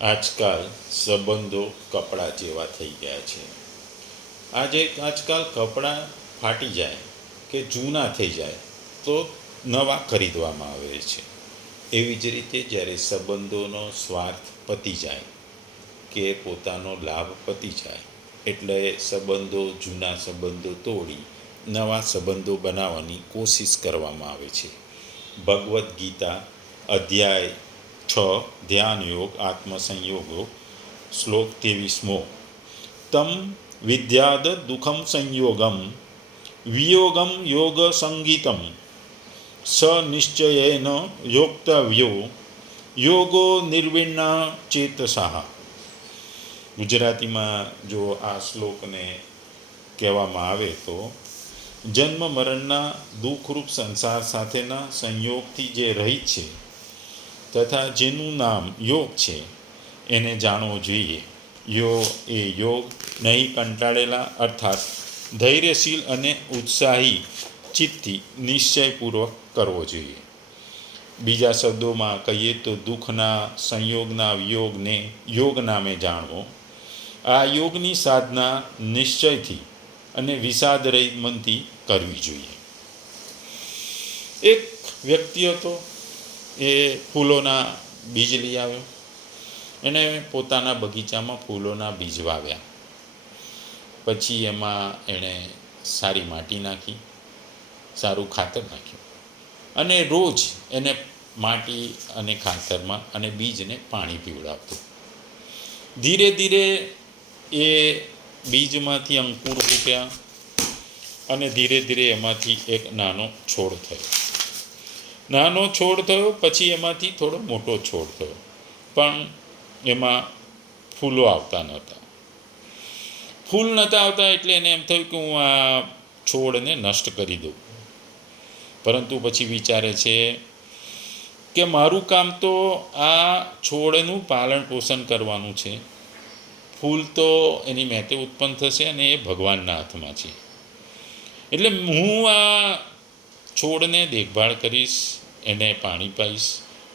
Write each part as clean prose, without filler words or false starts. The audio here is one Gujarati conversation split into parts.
આજકાલ સંબંધો કપડાં જેવા થઈ ગયા છે. આજકાલ કપડાં ફાટી જાય કે જૂના થઈ જાય તો નવા ખરીદવામાં આવે છે. એવી જ રીતે જ્યારે સંબંધોનો સ્વાર્થ પતી જાય કે પોતાનો લાભ પતી જાય એટલે જૂના સંબંધો તોડી નવા સંબંધો બનાવવાની કોશિશ કરવામાં આવે છે. ભગવદ્ ગીતા અધ્યાય 6 ધ્યાન યોગ આત્મસંયોગો શ્લોક 23મો. તમ વિદ્યાદ દુઃખમ સંયોગમ વિયોગમ યોગ સંગીતમ સ નિશ્ચયેન યોક્તવ્યો યોગો નિર્વિણ્ણ ચેતસા. ગુજરાતીમાં જો આ શ્લોકને કહેવામાં આવે તો જન્મ મરણના દુઃખરૂપ સંસાર સાથેના સંયોગથી જે રહિત છે તથા જેનું નામ યોગ છે એને જાણવો જોઈએ. યોગ નહીં કંટાળેલા અર્થાત ધૈર્યશીલ અને ઉત્સાહી ચિત્તથી નિશ્ચયપૂર્વક કરવો જોઈએ. બીજા શબ્દોમાં કહીએ તો દુઃખના સંયોગના વિયોગને યોગ નામે જાણવો. આ યોગની સાધના નિશ્ચયથી અને વિષાદરહિત મનથી કરવી જોઈએ. એક વ્યક્તિ હતો, એ ફૂલોના બીજ લઈ આવ્યો. એણે પોતાના બગીચામાં ફૂલોના બીજ વાવ્યા. પછી એમાં એણે સારી માટી નાખી, સારું ખાતર નાખ્યું અને રોજ એને માટી અને ખાતરમાં અને બીજને પાણી પીવડાવતો. ધીરે ધીરે એ બીજમાંથી અંકુર ફૂટ્યા અને ધીરે ધીરે એમાંથી એક નાનો છોડ થયો. પછી એમાંથી થોડો મોટો છોડ થયો, પણ એમાં ફૂલો આવતા નહોતા. એટલે એને એમ થયું કે હું આ છોડને નષ્ટ કરી દઉં. પરંતુ પછી વિચારે છે કે મારું કામ તો આ છોડનું પાલન પોષણ કરવાનું છે. ફૂલ તો એની મેતે ઉત્પન્ન થશે અને એ ભગવાનના હાથમાં છે. એટલે હું આ છોડને દેખભાળ કરીશ, એને પાણી પાઈશ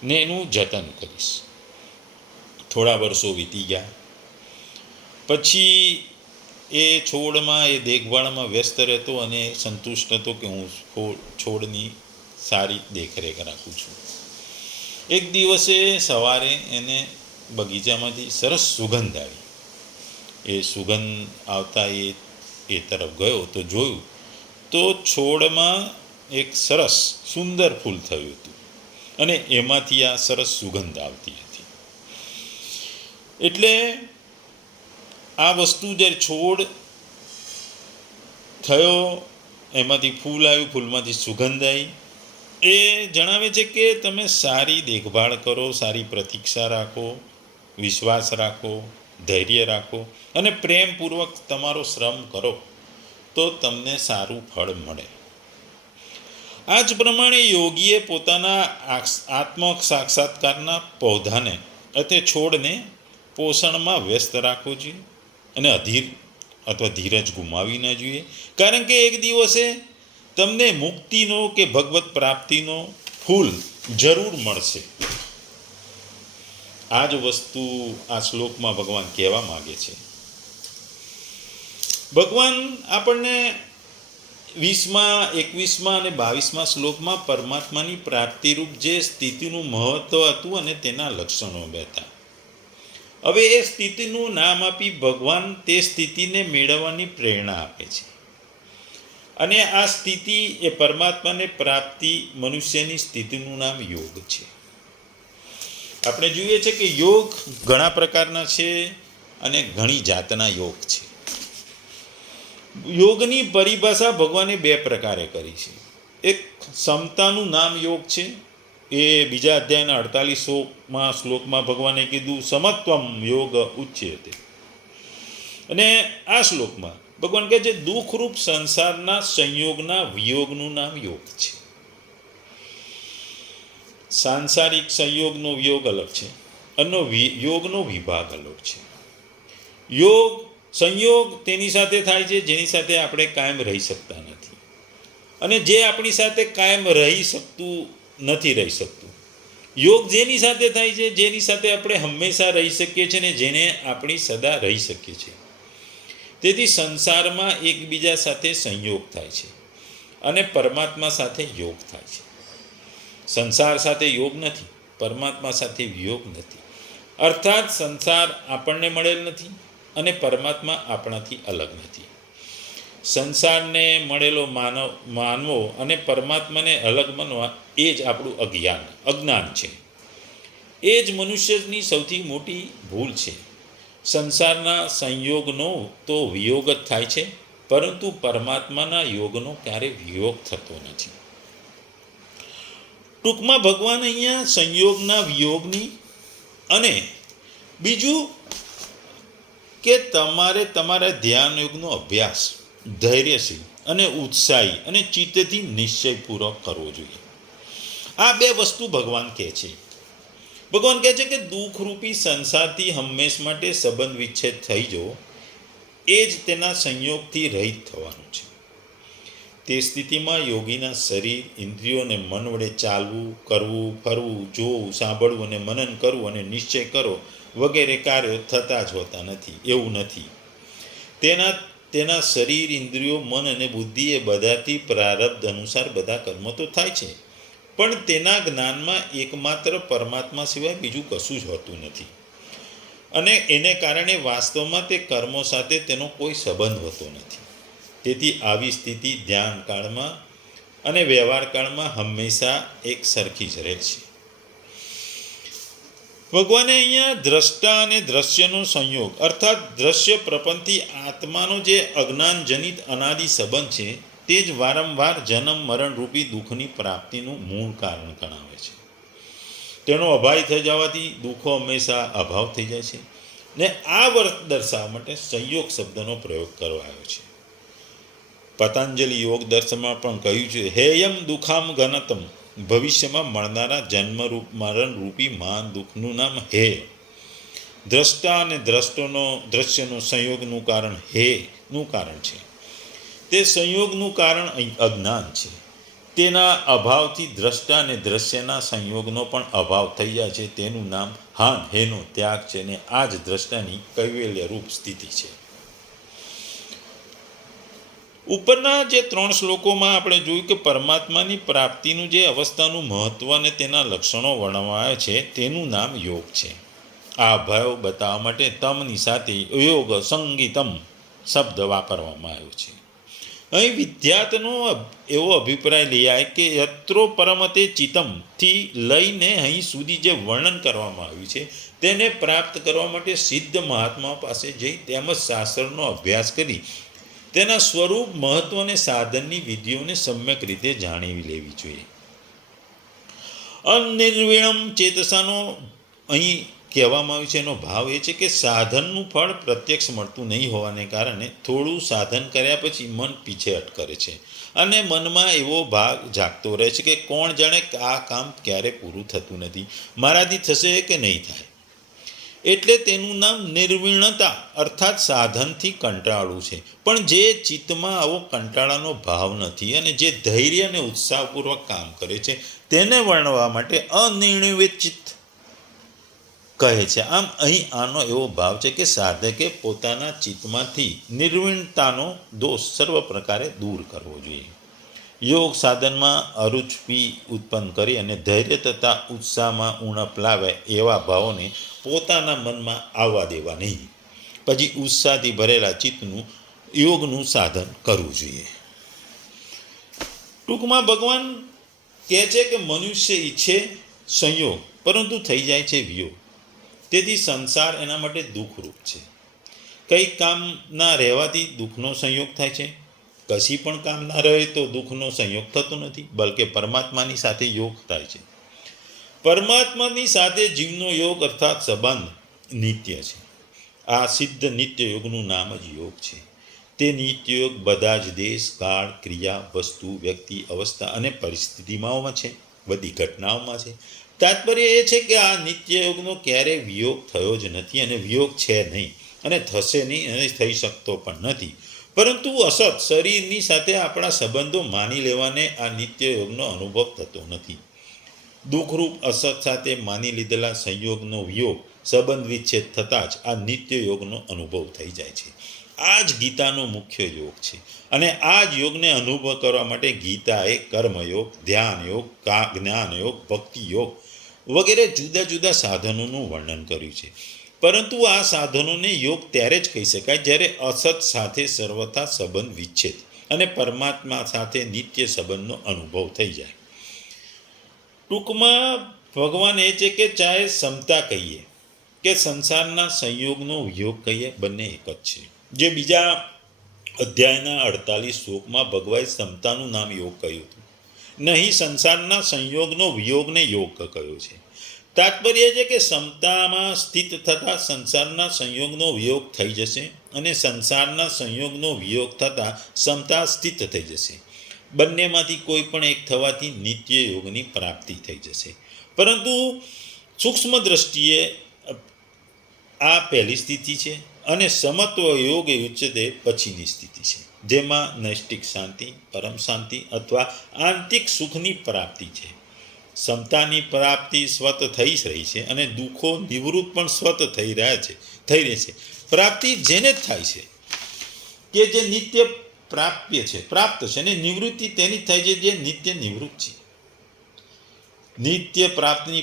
ને એનું જતન કરીશ. થોડા વર્ષો વીતી ગયા. પછી એ છોડમાં એ દેખભાળમાં વ્યસ્ત રહેતો અને સંતુષ્ટ હતો કે હું છોડની સારી દેખરેખ રાખું છું. એક દિવસે સવારે એને બગીચામાંથી સરસ સુગંધ આવી. એ સુગંધ આવતા એ તરફ ગયો તો જોયું તો છોડમાં એક સરસ સુંદર ફૂલ થયું હતું અને એમાંથી આ સરસ સુગંધ આવતી હતી. એટલે આ વસ્તુ જ્યારે છોડ થયો, એમાંથી ફૂલ આવ્યું, ફૂલમાંથી સુગંધ આવી, એ જણાવે છે કે તમે સારી દેખભાળ કરો, સારી પ્રતીક્ષા રાખો, વિશ્વાસ રાખો, ધૈર્ય રાખો અને પ્રેમપૂર્વક તમારો શ્રમ કરો તો તમને સારું ફળ મળે. આ જ પ્રમાણે યોગીએ પોતાના આત્મ સાક્ષાત્કારના પૌધાને એટલે છોડને પોષણમાં વ્યસ્ત રાખવો જોઈએ અને અધીર અથવા ધીરજ ગુમાવી ન જોઈએ. કારણ કે એક દિવસે તમને મુક્તિનો કે ભગવત પ્રાપ્તિનો ફૂલ જરૂર મળશે. આ જ વસ્તુ આ શ્લોકમાં ભગવાન કહેવા માગે છે. ભગવાન આપણને 20મા, 21મા અને 22મા શ્લોકમાં પરમાત્માની પ્રાપ્તિરૂપ જે સ્થિતિનું મહત્વ હતું અને તેના લક્ષણો હતા. હવે એ સ્થિતિનું નામ આપી ભગવાન તે સ્થિતિને મેળવવાની પ્રેરણા આપે છે. અને આ સ્થિતિ એ પરમાત્માને પ્રાપ્તિ મનુષ્યની સ્થિતિનું નામ યોગ છે. આપણે જોઈએ છે કે યોગ ઘણા પ્રકારના છે અને ઘણી જાતના યોગ છે. યોગની પરિભાષા ભગવાને 2 પ્રકારે કરી છે. એક સમતાનું નામ યોગ છે. એ બીજા અધ્યાયના 48મા શ્લોકમાં ભગવાને કીધું સમત્વમ યોગ ઉચ્યતે. અને આ શ્લોકમાં ભગવાન કહે છે દુઃખરૂપ સંસારના સંયોગના વિયોગનું નામ યોગ છે. સાંસારિક સંયોગનો વિયોગ અલગ છે અને યોગનો વિભાગ અલગ છે. સંયોગ તેની સાથે થાય છે જેની સાથે આપણે કાયમ રહી શકતા નથી અને જે આપણી સાથે કાયમ રહી શકતું. યોગ જેની સાથે થાય છે, જેની સાથે આપણે હંમેશા રહી શકીએ છીએ ને જેને આપણી સદા રહી શકીએ છીએ. તેથી સંસારમાં એકબીજા સાથે સંયોગ થાય છે અને પરમાત્મા સાથે યોગ થાય છે. સંસાર સાથે યોગ નથી, પરમાત્મા સાથે વિયોગ નથી. અર્થાત સંસાર આપણને મળેલ નથી અને પરમાત્મા આપણાથી અલગ નથી. સંસારને મળેલો માનવો અને પરમાત્માને અલગ માનવા એ જ આપણું અજ્ઞાન છે. એ જ મનુષ્યની સૌથી મોટી ભૂલ છે. સંસારના સંયોગનો તો વિયોગ જ થાય છે, પરંતુ પરમાત્માના યોગનો ક્યારેય વિયોગ થતો નથી. ટૂંકમાં ભગવાન અહીંયા સંયોગના વિયોગની અને બીજું કે તમારે તમારા ધ્યાન યોગનો અભ્યાસ ધૈર્યશીલ અને ઉત્સાહી અને ચિત્તથી નિશ્ચયપૂર્વક કરવો જોઈએ. આ બે વસ્તુ ભગવાન કહે છે. ભગવાન કહે છે કે દુઃખરૂપી સંસારથી હંમેશ માટે સંબંધ વિચ્છેદ થઈ જવો એ જ તેના સંયોગથી રહિત થવાનું છે. તે સ્થિતિમાં યોગીના શરીર, ઇન્દ્રિયો અને મન વડે ચાલવું, કરવું, ફરવું, જોવું, સાંભળવું અને મનન કરવું અને નિશ્ચય કરો વગેરે કાર્યો થતા જ હોતા નથી. એવું નથી. તેના શરીર, ઇન્દ્રિયો, મન અને બુદ્ધિ એ બધાથી પ્રારબ્ધ અનુસાર બધા કર્મો તો થાય છે, પણ તેના જ્ઞાનમાં એકમાત્ર પરમાત્મા સિવાય બીજું કશું જ હોતું નથી અને એને કારણે વાસ્તવમાં તે કર્મો સાથે તેનો કોઈ સંબંધ હોતો નથી. તેથી આવી સ્થિતિ ધ્યાન કાળમાં અને વ્યવહાર કાળમાં હંમેશા એક સરખી જ રહે છે. ભગવાને અહીંયા દ્રષ્ટા અને દ્રશ્યનો સંયોગ અર્થાત દ્રશ્ય પ્રપંચથી આત્માનો જે અજ્ઞાનજનિત અનાદિ સંબંધ છે તે જ વારંવાર જન્મ મરણ રૂપી દુઃખની પ્રાપ્તિનું મૂળ કારણ ગણાવે છે. તેનો અભાવ થઈ જવાથી દુઃખો હંમેશા અભાવ થઈ જાય છે ને આ વર્ત દર્શાવવા માટે સંયોગ શબ્દનો પ્રયોગ કરવાયો છે. પતંજલિ યોગ દર્શનમાં પણ કહ્યું છે, હેયમ દુઃખામ ઘનતમ, ભવિષ્યમાં મળનારા જન્મરૂપ મરણ રૂપી મહાન દુઃખનું નામ હે. દ્રષ્ટા અને દ્રશ્યનો સંયોગનું કારણ હેનું કારણ છે. તે સંયોગનું કારણ અજ્ઞાન છે. તેના અભાવથી દ્રષ્ટા અને દ્રશ્યના સંયોગનો પણ અભાવ થઈ જાય છે. તેનું નામ હાન હેનો ત્યાગ છે અને આ જ દ્રષ્ટાની કૈવલ્ય રૂપ સ્થિતિ છે. ઉપરના જે 3 શ્લોકોમાં આપણે જોયું કે પરમાત્માની પ્રાપ્તિનું જે અવસ્થાનું મહત્ત્વ અને તેના લક્ષણો વર્ણવાયા છે તેનું નામ યોગ છે. આ ભાવ બતાવવા માટે તમની સાથે યોગ સંગીતમ શબ્દ વાપરવામાં આવ્યો છે. અહીં વિદ્યાર્થનો એવો અભિપ્રાય લઈ કે યત્રો પરમતે ચિત્તમથી લઈને અહીં સુધી જે વર્ણન કરવામાં આવ્યું છે તેને પ્રાપ્ત કરવા માટે સિદ્ધ મહાત્માઓ પાસે જઈ તેમજ શાસ્ત્રનો અભ્યાસ કરી તેના સ્વરૂપ, મહત્વ અને સાધનની વિધિઓને સમ્યક રીતે જાણી લેવી જોઈએ. અનિર્વિણમ ચેતસાનો અહીં કહેવામાં આવ્યું છે એનો ભાવ એ છે કે સાધનનું ફળ પ્રત્યક્ષ મળતું નહીં હોવાને કારણે થોડું સાધન કર્યા પછી મન પીછેહટ કરે છે અને મનમાં એવો ભાગ જાગતો રહે છે કે કોણ જાણે આ કામ ક્યારે પૂરું થતું નથી, મારાથી થશે કે નહીં થાય. એટલે તેનું નામ નિર્વિણતા અર્થાત સાધનથી કંટાળવું છે. પણ જે ચિત્તમાં આવો કંટાળાનો ભાવ નથી અને જે ધૈર્ય અને ઉત્સાહપૂર્વક કામ કરે છે તેને વર્ણવા માટે અનિર્ણિત ચિત્ત કહે છે. આમ અહીં આનો એવો ભાવ છે કે સાધકે પોતાના ચિત્તમાંથી નિર્વિણતાનો દોષ સર્વ પ્રકારે દૂર કરવો જોઈએ. યોગ સાધનમાં અરુચિ ઉત્પન્ન કરી અને ધૈર્ય તથા ઉત્સાહમાં ઉણપ લાવે એવા ભાવોને પોતાના મનમાં આવવા દેવા નહીં. પછી ઉત્સાહથી ભરેલા ચિત્તનું યોગનું સાધન કરવું જોઈએ. ટૂંકમાં ભગવાન કહે છે કે મનુષ્ય ઈચ્છે સંયોગ પરંતુ થઈ જાય છે વિયોગ. તેથી સંસાર એના માટે દુઃખરૂપ છે. કંઈક કામ ના રહેવાથી દુઃખનો સંયોગ થાય છે. કશી પણ કામ ના રહે તો દુઃખનો સંયોગ થતો નથી, બલકે પરમાત્માની સાથે યોગ થાય છે. પરમાત્માની સાથે જીવનો યોગ અર્થાત સંબંધ નિત્ય છે. આ સિદ્ધ નિત્ય યોગનું નામ જ યોગ છે. તે નિત્ય યોગ બધા જ દેશ, કાળ, ક્રિયા, વસ્તુ, વ્યક્તિ, અવસ્થા અને પરિસ્થિતિમાં છે, બધી ઘટનાઓમાં છે. તાત્પર્ય એ છે કે આ નિત્ય યોગનો ક્યારેય વિયોગ થયો જ નથી અને વિયોગ છે નહીં અને થશે નહીં અને થઈ શકતો પણ નથી. પરંતુ અસત શરીરની સાથે આપણા સંબંધો માની લેવાને આ નિત્ય યોગનો અનુભવ થતો નથી. દુઃખરૂપ અસત સાથે માની લીધેલા સંયોગનો વિયોગ સંબંધ વિચ્છેદ થતાં જ આ નિત્ય યોગનો અનુભવ થઈ જાય છે. આ જ ગીતાનો મુખ્ય યોગ છે. અને આ જ યોગને અનુભવ કરવા માટે ગીતાએ કર્મયોગ, ધ્યાન યોગ, જ્ઞાન યોગ, ભક્તિ યોગ વગેરે જુદા જુદા સાધનોનું વર્ણન કર્યું છે. પરંતુ આ સાધનોને યોગ ત્યારે જ કહી શકાય જ્યારે અસત સાથે સર્વથા સંબંધ વિચ્છેદ અને પરમાત્મા સાથે નિત્ય સંબંધનો અનુભવ થઈ જાય. ટૂંકમાં ભગવાન એ છે કે ચાહે સમતા કહીએ કે સંસારના સંયોગનો વિયોગ કહીએ, બંને એક જ છે. જે બીજા અધ્યાયના 48 શ્લોકમાં ભગવાને સમતાનું નામ યોગ કહ્યું હતું, નહીં સંસારના સંયોગનો વિયોગને યોગ કહ્યો છે. તાત્પર્ય છે કે સમતામાં સ્થિત થતાં સંસારના સંયોગનો વિયોગ થઈ જશે અને સંસારના સંયોગનો વિયોગ થતાં સમતા સ્થિત થઈ જશે. બંનેમાંથી કોઈ પણ એક થવાથી નિત્ય યોગની પ્રાપ્તિ થઈ જશે. પરંતુ સૂક્ષ્મ દ્રષ્ટિએ આ પહેલી સ્થિતિ છે અને સમત્વ યોગ ઉચ્ચતે પછીની સ્થિતિ છે, જેમાં નૈષ્ટિક શાંતિ, પરમ શાંતિ અથવા આંતરિક સુખની પ્રાપ્તિ છે. સમતાની પ્રાપ્તિ સ્વત થઈ રહી છે અને દુઃખો નિવૃત્ત પણ સ્વત થઈ રહી છે. પ્રાપ્તિ જેને જ થાય છે કે જે નિત્ય પ્રાપ્ત છે અને નિવૃત્તિ તેની થાય છે જે નિત્ય નિવૃત્ત છે. નિત્ય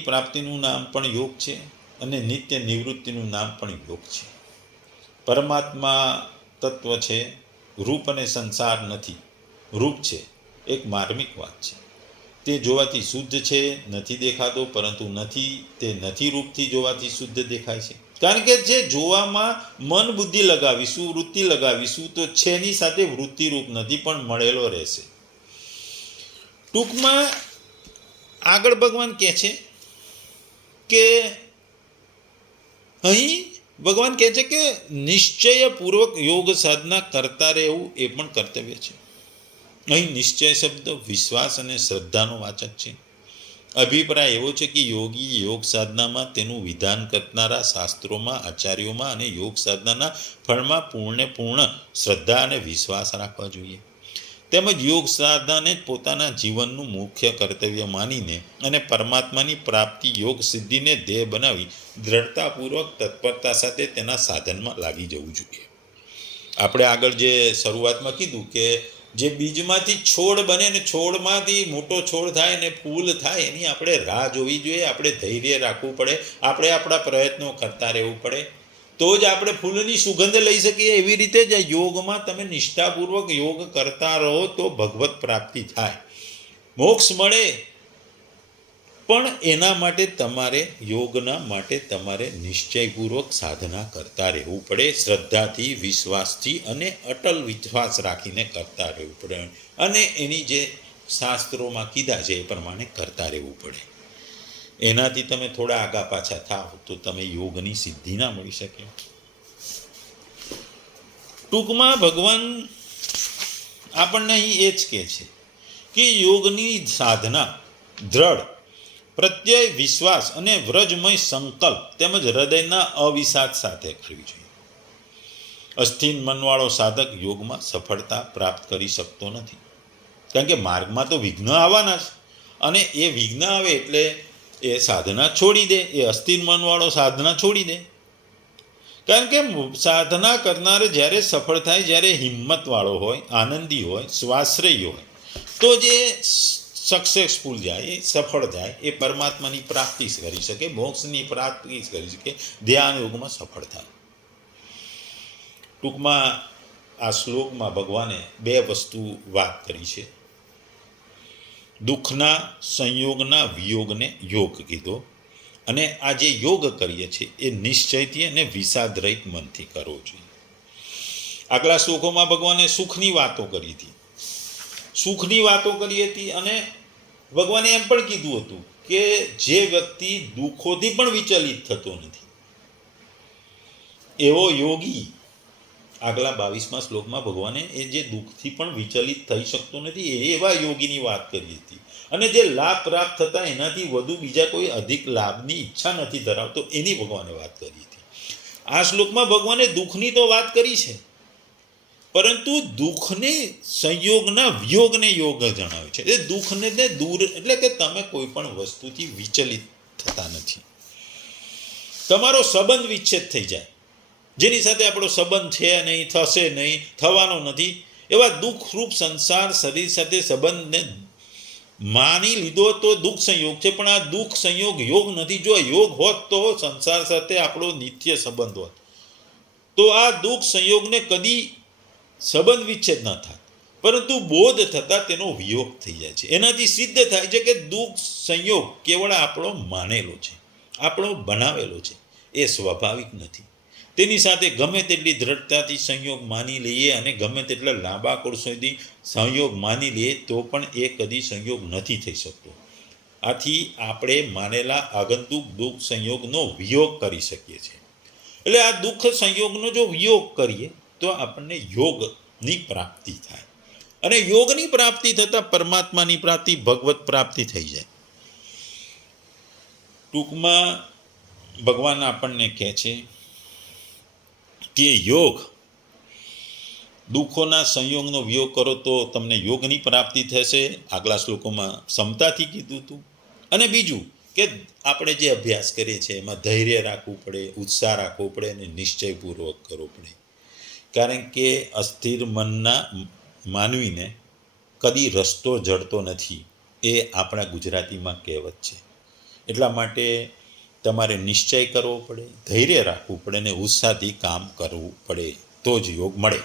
પ્રાપ્તિનું નામ પણ યોગ છે અને નિત્ય નિવૃત્તિનું નામ પણ યોગ છે. પરમાત્મા તત્વ છે, રૂપ અને સંસાર નથી. રૂપ છે એક માર્મિક વાત છે, તે જોવાથી શુદ્ધ છે, નથી દેખાતો, પરંતુ તે નથી રૂપથી જોવાથી શુદ્ધ દેખાય છે. કારણ કે જે જોવામાં મન બુદ્ધિ લગાવીશું, વૃત્તિ લગાવીશું તો છેની સાથે વૃત્તિરૂપ નથી પણ મળેલો રહેશે. ટૂંકમાં આગળ ભગવાન કહે છે કે અહીં ભગવાન કહે છે કે નિશ્ચયપૂર્વક યોગ સાધના કરતા રહેવું એ પણ કર્તવ્ય છે. અહીં નિશ્ચય શબ્દ વિશ્વાસ અને શ્રદ્ધાનો વાચક છે. અભિપ્રાય એવો છે કે યોગી યોગ સાધનામાં તેનું વિધાન કરનારા શાસ્ત્રોમાં, આચાર્યોમાં અને યોગ સાધનાના ફળમાં પૂર્ણ શ્રદ્ધા અને વિશ્વાસ રાખવા જોઈએ. તેમજ યોગ સાધનાને પોતાના જીવનનું મુખ્ય કર્તવ્ય માનીને અને પરમાત્માની પ્રાપ્તિ યોગ સિદ્ધિને ધ્યેય બનાવી દ્રઢતાપૂર્વક તત્પરતા સાથે તેના સાધનમાં લાગી જવું જોઈએ. આપણે આગળ જે શરૂઆતમાં કીધું કે જે બીજમાંથી છોડ બને ને છોડમાંથી મોટો છોડ થાય ને ફૂલ થાય, એની આપણે રાહ જોવી જોઈએ. આપણે ધૈર્ય રાખવું પડે, આપણે આપણા પ્રયત્નો કરતા રહેવું પડે, તો જ આપણે ફૂલની સુગંધ લઈ શકીએ. એવી રીતે જ યોગમાં તમે નિષ્ઠાપૂર્વક યોગ કરતા રહો તો ભગવત પ્રાપ્તિ થાય, મોક્ષ મળે. પણ એના માટે તમારે નિશ્ચયપૂર્વક સાધના કરતા રહેવું પડે. શ્રદ્ધાથી, વિશ્વાસથી અને અટલ વિશ્વાસ રાખીને કરતા રહેવું પડે અને એની જે શાસ્ત્રોમાં કીધા છે એ પ્રમાણે કરતા રહેવું પડે. એનાથી તમે થોડા આગા પાછા થાવ તો તમે યોગની સિદ્ધિ ના મળી શકે. ટૂંકમાં ભગવાન આપણને અહીં એ જ કહે છે કે યોગની સાધના દ્રઢ પ્રત્યય, વિશ્વાસ અને વ્રજમય સંકલ્પ તેમજ હૃદયના અવિષાદ સાથે કરવી જોઈએ. અસ્થિર મનવાળો સાધક યોગમાં સફળતા પ્રાપ્ત કરી શકતો નથી, કારણ કે માર્ગમાં તો વિઘ્ન આવવાના જ, અને એ વિઘ્ન આવે એટલે એ સાધના છોડી દે. એ અસ્થિર મનવાળો સાધના છોડી દે. કારણ કે સાધના કરનાર જ્યારે સફળ થાય, જ્યારે હિંમતવાળો હોય, આનંદી હોય, સ્વાશ્રયી હોય, તો જે સક્સેસફુલ જાય, એ સફળ જાય, એ પરમાત્માની પ્રાપ્તિ કરી શકે, મોક્ષની પ્રાપ્તિ કરી શકે, ધ્યાન યોગમાં સફળ થાય. ટૂંકમાં આ શ્લોકમાં ભગવાને બે વસ્તુ વાત કરી છે. દુઃખના સંયોગના વિયોગને યોગ કીધો, અને આ જે યોગ કરીએ છીએ એ નિશ્ચયથી અને વિષાદ રહિત મનથી કરવો જોઈએ. આગલા શ્લોકોમાં ભગવાને સુખની વાતો કરી હતી, અને ભગવાને એમ પણ કીધું હતું કે જે વ્યક્તિ દુઃખોથી પણ વિચલિત થતો નથી એવો યોગી, આગલા 22મા શ્લોકમાં ભગવાને એ જે દુઃખથી પણ વિચલિત થઈ શકતો નથી એવા યોગીની વાત કરી હતી. અને જે લાભ પ્રાપ્ત થતા એનાથી વધુ બીજા કોઈ અધિક લાભની ઈચ્છા નથી ધરાવતો, એની ભગવાને વાત કરી હતી. આ શ્લોકમાં ભગવાને દુઃખની તો વાત કરી છે, પરંતુ દુઃખને સંયોગના વિયોગને યોગ જણાવે છે. એ દુઃખને દૂર એટલે કે તમે કોઈ પણ વસ્તુથી વિચલિત થતા નથી. તમારો સંબંધ વિચ્છેદ થઈ જાય, જેની સાથે આપણો સંબંધ છે નહીં, થશે નહીં, થવાનો નથી, એવા દુઃખરૂપ સંસાર શરીર સાથે સંબંધને માની લીધો તો દુઃખ સંયોગ છે, પણ આ દુઃખ સંયોગ યોગ નથી. જો યોગ હોત તો સંસાર સાથે આપણો નિત્ય સંબંધ હોત, તો આ દુઃખ સંયોગને કદી સંબંધ વિચ્છેદ ન થાય, પરંતુ બોધ થતાં તેનો વિયોગ થઈ જાય છે. એનાથી સિદ્ધ થાય છે કે દુઃખ સંયોગ કેવળ આપણો માનેલો છે, આપણો બનાવેલો છે, એ સ્વાભાવિક નથી. તેની સાથે ગમે તેટલી દ્રઢતાથી સંયોગ માની લઈએ અને ગમે તેટલા લાંબા કોળ સુધી સંયોગ માની લઈએ તો પણ એ કદી સંયોગ નથી થઈ શકતો. આથી આપણે માનેલા આગંતુક દુઃખ સંયોગનો વિયોગ કરી શકીએ છીએ. એટલે આ દુઃખ સંયોગનો જો વિયોગ કરીએ તો આપણને યોગની પ્રાપ્તિ થાય, અને યોગની પ્રાપ્તિ થતાં પરમાત્માની પ્રાપ્તિ, ભગવત પ્રાપ્તિ થઈ જાય. ટૂંકમાં ભગવાન આપણને કહે છે કે યોગ, દુઃખોના સંયોગનો વિયોગ કરો તો તમને યોગની પ્રાપ્તિ થશે. આગલા શ્લોકોમાં ક્ષમતાથી કીધું હતું. અને બીજું કે આપણે જે અભ્યાસ કરીએ છીએ એમાં ધૈર્ય રાખવું પડે, ઉત્સાહ રાખવો પડે અને નિશ્ચયપૂર્વક કરવો પડે. કારણ કે અસ્થિર મનના માનવીને કદી રસ્તો જડતો નથી, એ આપણા ગુજરાતીમાં કહેવત છે. એટલા માટે તમારે નિશ્ચય કરવો પડે, ધૈર્ય રાખવું પડે અને ઉત્સાહથી કામ કરવું પડે, તો જ યોગ મળે.